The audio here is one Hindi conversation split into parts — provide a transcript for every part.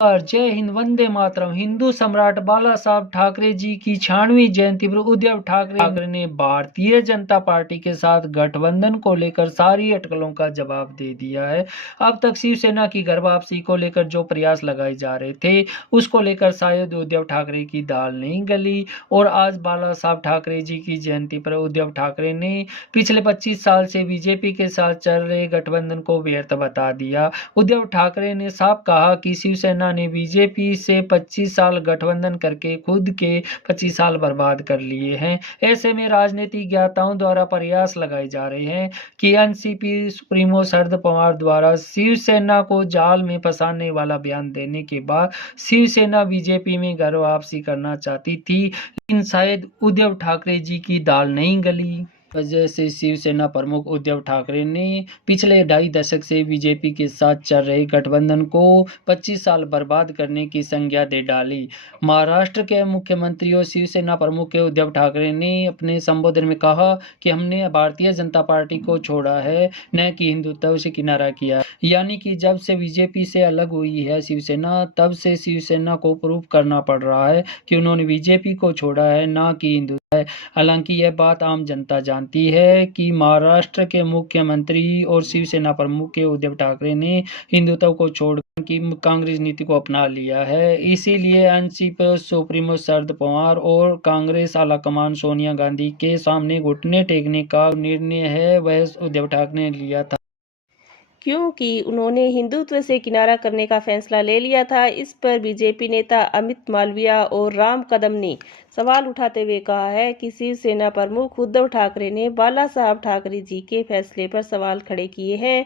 और जय हिंद, वंदे मातरम। हिंदू सम्राट बाला साहब ठाकरे जी की 96वीं जयंती पर उद्धव ठाकरे ने भारतीय जनता पार्टी के साथ गठबंधन को लेकर सारी अटकलों का जवाब दे दिया है। अब तक शिवसेना की घर वापसी को लेकर जो प्रयास लगाए जा रहे थे, उसको लेकर शायद उद्धव ठाकरे की दाल नहीं गली। और आज बाला साहब ठाकरे जी की जयंती पर उद्धव ठाकरे ने पिछले 25 साल से बीजेपी के साथ चल रहे गठबंधन को व्यर्थ बता दिया। उद्धव ठाकरे ने साफ कहा कि शिवसेना ने बीजेपी से 25 साल गठबंधन करके खुद के 25 साल बर्बाद कर लिए हैं। ऐसे में राजनीतिक ज्ञाताओं द्वारा प्रयास लगाए जा रहे हैं कि एनसीपी सुप्रीमो शरद पवार द्वारा शिवसेना को जाल में फंसाने वाला बयान देने के बाद शिवसेना बीजेपी में घर वापसी करना चाहती थी, लेकिन शायद उद्धव ठाकरे जी की दाल नहीं गली। वजह से शिवसेना प्रमुख उद्धव ठाकरे ने पिछले 2.5 दशक से बीजेपी के साथ चल रहे गठबंधन को 25 साल बर्बाद करने की संज्ञा दे डाली। महाराष्ट्र के मुख्यमंत्री और शिवसेना प्रमुख के उद्धव ठाकरे ने अपने संबोधन में कहा कि हमने भारतीय जनता पार्टी को छोड़ा है, न कि हिंदुत्व से किनारा किया। यानी कि जब से बीजेपी से अलग हुई है शिवसेना, तब से शिवसेना को प्रूव करना पड़ रहा है कि उन्होंने बीजेपी को छोड़ा है, न कि हिंदुत्व। हालांकि यह बात आम जनता जानती है कि महाराष्ट्र के मुख्यमंत्री और शिवसेना प्रमुख के उद्धव ठाकरे ने हिंदुत्व को छोड़कर की कांग्रेस नीति को अपना लिया है। इसीलिए एनसीपी सुप्रीमो शरद पवार और कांग्रेस आलाकमान सोनिया गांधी के सामने घुटने टेकने का निर्णय है वह उद्धव ठाकरे ने लिया था, क्योंकि उन्होंने हिंदुत्व से किनारा करने का फैसला ले लिया था। इस पर बीजेपी नेता अमित मालविया और राम कदम ने सवाल उठाते हुए कहा है कि शिवसेना प्रमुख उद्धव ठाकरे ने बाला साहब ठाकरे जी के फैसले पर सवाल खड़े किए हैं,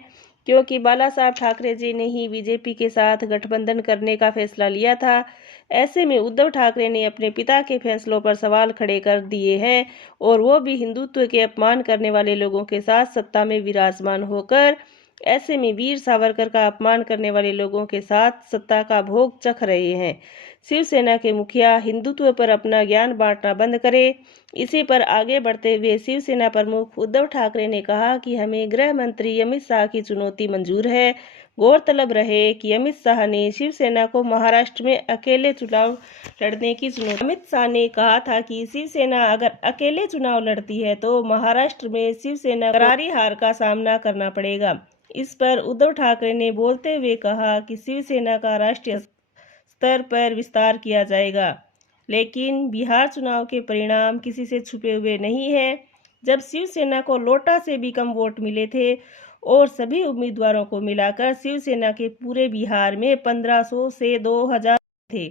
क्योंकि बाला साहब ठाकरे जी ने ही बीजेपी के साथ गठबंधन करने का फैसला लिया था। ऐसे में उद्धव ठाकरे ने अपने पिता के फैसलों पर सवाल खड़े कर दिए हैं, और वो भी हिंदुत्व के अपमान करने वाले लोगों के साथ सत्ता में विराजमान होकर। ऐसे में वीर सावरकर का अपमान करने वाले लोगों के साथ सत्ता का भोग चख रहे हैं। शिवसेना के मुखिया हिंदुत्व पर अपना ज्ञान बांटना बंद करें। इसी पर आगे बढ़ते हुए शिवसेना प्रमुख उद्धव ठाकरे ने कहा कि हमें गृह मंत्री अमित शाह की चुनौती मंजूर है। गौरतलब रहे कि अमित शाह ने शिवसेना को महाराष्ट्र में अकेले चुनाव लड़ने की चुनौती। अमित शाह ने कहा था कि शिवसेना अगर अकेले चुनाव लड़ती है तो महाराष्ट्र में शिवसेना करारी हार का सामना करना पड़ेगा। इस पर उद्धव ठाकरे ने बोलते हुए कहा कि शिवसेना का राष्ट्रीय स्तर पर विस्तार किया जाएगा, लेकिन बिहार चुनाव के परिणाम किसी से छुपे हुए नहीं है। जब शिवसेना को लोटा से भी कम वोट मिले थे और सभी उम्मीदवारों को मिलाकर शिवसेना के पूरे बिहार में 1500 से 2000 थे।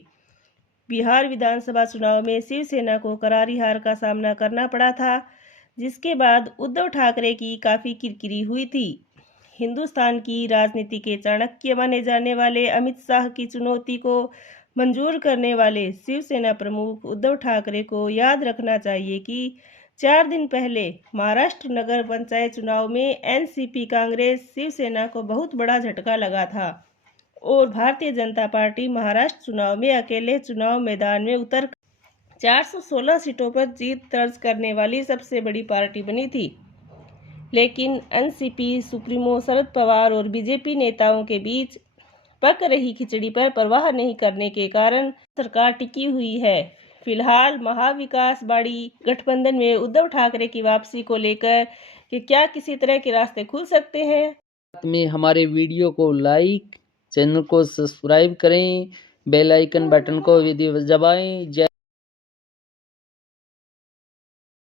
बिहार विधानसभा चुनाव में शिवसेना को करारी हार का सामना करना पड़ा था, जिसके बाद उद्धव ठाकरे की काफ़ी किरकिरी हुई थी। हिंदुस्तान की राजनीति के चाणक्य माने जाने वाले अमित शाह की चुनौती को मंजूर करने वाले शिवसेना प्रमुख उद्धव ठाकरे को याद रखना चाहिए कि 4 दिन पहले महाराष्ट्र नगर पंचायत चुनाव में एनसीपी कांग्रेस शिवसेना को बहुत बड़ा झटका लगा था और भारतीय जनता पार्टी महाराष्ट्र चुनाव में अकेले चुनाव मैदान में उतर 416 सीटों पर जीत दर्ज करने वाली सबसे बड़ी पार्टी बनी थी। लेकिन एनसीपी सुप्रीमो शरद पवार और बीजेपी नेताओं के बीच पक रही खिचड़ी पर परवाह नहीं करने के कारण सरकार टिकी हुई है। फिलहाल महाविकास बाड़ी गठबंधन में उद्धव ठाकरे की वापसी को लेकर कि क्या किसी तरह के रास्ते खुल सकते हैं। में हमारे वीडियो को लाइक, चैनल को सब्सक्राइब करें, बेल आइकन बटन को दबाएं।